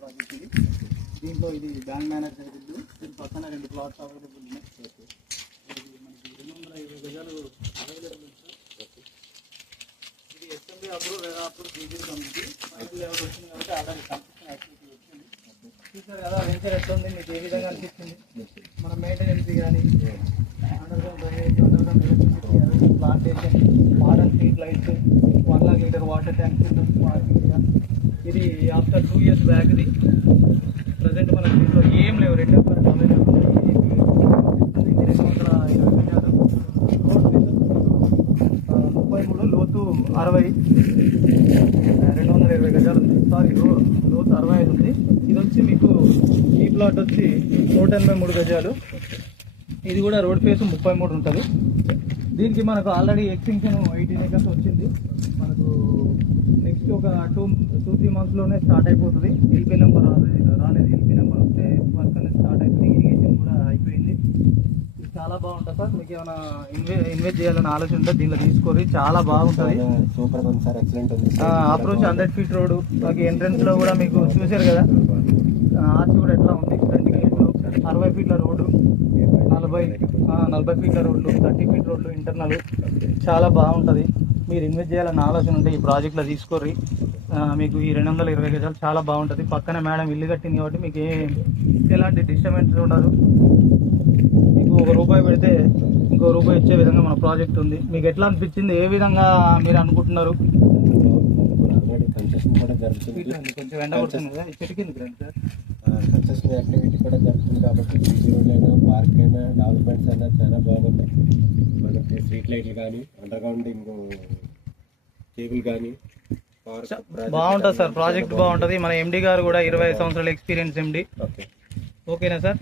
Project ఇది. దీంట్లో ఇది బ్యాంక్ మేనేజర్ ఇల్లు, దీని పక్కన 2 ప్లాట్స్ అవైలబుల్ ఉన్నాయి. మనకి 220 గజాలు అవైలబుల్ ఉంది సార్. ఇది ఎస్ఎంబీ అప్పుడు బీజేపీ కమిటీ మనకి ఎవరు వచ్చింది కాబట్టి ఆల్రెడీ కన్స్ట్రక్షన్ యాక్టివిటీ వచ్చింది. చూసారు కదా వెంచర్ ఎట్లా ఉంది, మీకు ఏ విధంగా అనిపించింది? మన మెయింటెనెన్స్ కానీ underground drainage, underground electricity, plantation, modern street lights, 1 lakh litre water tanks, ఇది ఆఫ్టర్ 2 years బ్యాక్. ఇది ప్రజెంట్ మనకి దీంట్లో ఏం లేవు, 2 ప్లాంట్ అవైలబుల్. 220 గజాలు, 33, లోతు 60, 220 గజాలు ఉంది. సారీ, లోతు 65 ఉంది. ఇది వచ్చి మీకు ఈ ప్లాట్ వచ్చి 183 గజాలు. ఇది కూడా రోడ్ ఫేస్ 33 ఉంటుంది. దీనికి మనకు ఆల్రెడీ ఎక్స్టెన్షన్ 18 acres వచ్చింది. మనకు నెక్స్ట్ ఒక 2-3 monthsలోనే స్టార్ట్ అయిపోతుంది. ఎల్పీ నెంబర్ రాలేదు, ఎల్పీ నెంబర్ వస్తే వర్క్ అనేది స్టార్ట్ అవుతుంది. ఇరిగేషన్ కూడా అయిపోయింది. ఇది చాలా బాగుంటుంది సార్. మీకు ఏమైనా ఇన్వెస్ట్ చేయాలని ఆలోచన ఉంటే దీంట్లో తీసుకోరు, చాలా బాగుంటుంది. సూపర్ ఉంది సార్, ఎక్సలెంట్ ఉంది. Approach 100 feet road. మాకు ఎంట్రన్స్లో కూడా మీకు చూసారు కదా, ఆర్చ్ కూడా ఎట్లా ఉంది. 2 గేట్లు, 60 feet రోడ్డు, 40 feet రోడ్లు, 30 feet రోడ్లు ఇంటర్నల్. చాలా బాగుంటుంది. మీరు ఇన్వెస్ట్ చేయాలని ఆలోచన ఉంటే ఈ ప్రాజెక్ట్లో తీసుకోర్రి. మీకు ఈ 220 గజాలు చాలా బాగుంటుంది. పక్కన మేడం ఇల్లు కట్టింది కాబట్టి మీకు ఎలాంటి డిస్టర్బెన్స్ ఉండదు. మీకు ₹1 పెడితే ఇంకో రూపాయి ఇచ్చే విధంగా మన ప్రాజెక్ట్ ఉంది. మీకు ఎట్లా అనిపించింది? ఏ విధంగా మీరు అనుకుంటున్నారు? కన్స్ట్రక్షన్ కూడా జరుగుతుంది, కొంచెం ఎండ కొడుతుంది కదా, చెట్టుకింది సార్. కన్స్ట్రక్షన్ యాక్టివిటీ కూడా జరుగుతుంది కాబట్టి బీచ్ రోడ్ అయినా, పార్క్ అయినా, డెవలప్మెంట్స్ అయినా చాలా బాగుంది. మనకి స్ట్రీట్ లైట్లు కానీ, అండర్గ్రౌండ్ ఇంకో కేబుల్ కానీ బాగుంటుంది సార్. ప్రాజెక్ట్ బాగుంటుంది. మన ఎండి గారు కూడా 25 సంవత్సరాల ఎక్స్పీరియన్స్ ఎండి. ఓకేనా సార్?